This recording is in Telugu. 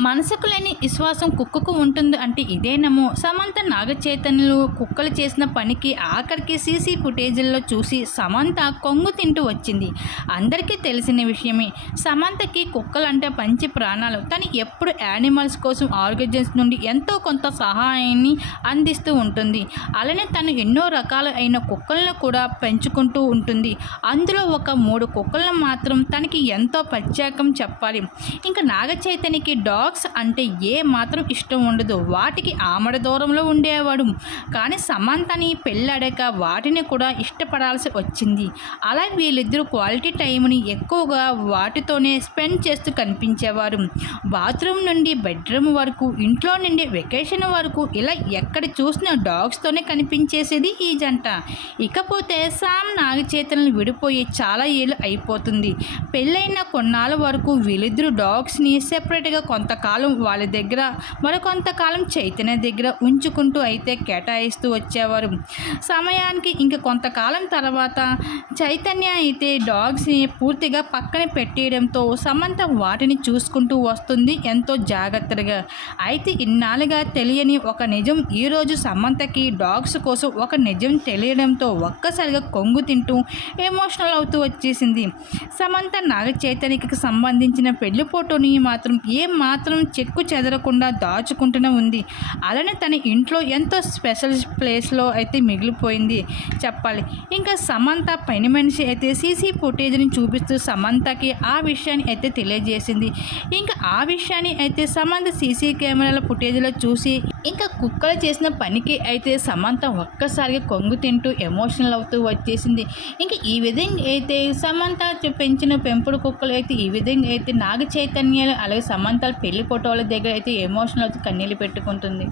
మనసుకు లేని విశ్వాసం కుక్కకు ఉంటుంది అంటే ఇదేనమో సమంత నాగచైతన్యులు కుక్కలు చేసిన పనికి ఆఖరికి సీసీ ఫుటేజీల్లో చూసి సమంత కొంగు తింటూ వచ్చింది. అందరికీ తెలిసిన విషయమే. సమంతకి కుక్కలంటే పంచి ప్రాణాలు. తను ఎప్పుడు యానిమల్స్ కోసం ఆర్గనైజేషన్ నుండి ఎంతో కొంత సహాయాన్ని అందిస్తూ ఉంటుంది. అలానే తను ఎన్నో రకాల అయిన కుక్కలను కూడా పెంచుకుంటూ ఉంటుంది. అందులో ఒక మూడు కుక్కలను మాత్రం తనకి ఎంతో ప్రత్యేకం చెప్పాలి. ఇంకా నాగచైతన్యకి డాగ్ డాగ్స్ అంటే ఏ మాత్రం ఇష్టం ఉండదు. వాటికి ఆమడ దూరంలో ఉండేవాడు. కానీ సమంతని పెళ్ళాడాక వాటిని కూడా ఇష్టపడాల్సి వచ్చింది. అలా వీళ్ళిద్దరూ క్వాలిటీ టైంని ఎక్కువగా వాటితోనే స్పెండ్ చేస్తూ కనిపించేవారు. బాత్రూమ్ నుండి బెడ్రూమ్ వరకు ఇంట్లో నుండి వెకేషన్ వరకు ఇలా ఎక్కడ చూసినా డాగ్స్తోనే కనిపించేసేది ఈ జంట. ఇకపోతే సామ్ నాగచేతలను విడిపోయి చాలా ఏళ్ళు అయిపోతుంది. పెళ్ళైన కొన్నాళ్ళ వరకు వీళ్ళిద్దరూ డాగ్స్ని సెపరేట్గా కొంత కొంతకాలం వాళ్ళ దగ్గర మరికొంతకాలం చైతన్య దగ్గర ఉంచుకుంటూ అయితే కేటాయిస్తూ వచ్చేవారు. సమయానికి ఇంక కొంతకాలం తర్వాత చైతన్య అయితే డాగ్స్ని పూర్తిగా పక్కన పెట్టేయడంతో సమంత వాటిని చూసుకుంటూ వస్తుంది ఎంతో జాగ్రత్తగా. అయితే ఇన్నాళ్ళుగా తెలియని ఒక నిజం ఈరోజు సమంతకి డాగ్స్ కోసం ఒక నిజం తెలియడంతో ఒక్కసారిగా కొంగు తింటూ ఎమోషనల్ అవుతూ వచ్చేసింది. సమంత నాగ చైతన్యకి సంబంధించిన పెళ్ళి ఫోటోని మాత్రం ఏం మాత్రం చెక్కు చెదరకుండా దాచుకుంటూనే ఉంది. అలానే తన ఇంట్లో ఎంతో స్పెషల్ ప్లేస్లో అయితే మిగిలిపోయింది చెప్పాలి. ఇంకా సమంత పని మనిషి అయితే సీసీ ఫుటేజ్ని చూపిస్తూ సమంతకి ఆ విషయాన్ని అయితే తెలియజేసింది. ఇంకా ఆ విషయాన్ని అయితే సమంత సీసీ కెమెరాల ఫుటేజ్లో చూసి ఇంకా కుక్కలు చేసిన పనికి అయితే సమంత ఒక్కసారిగా కొంగు తింటూ ఎమోషనల్ అవుతూ వచ్చేసింది. ఇంకా ఈ విధంగా అయితే సమంత పెంచిన పెంపుడు కుక్కలు అయితే ఈ విధంగా అయితే నాగ చైతన్యాలు అలాగే సమంతల పెళ్ళి ఫోటోల దగ్గర అయితే ఎమోషనల్ అవుతూ కన్నీళ్ళు పెట్టుకుంటుంది.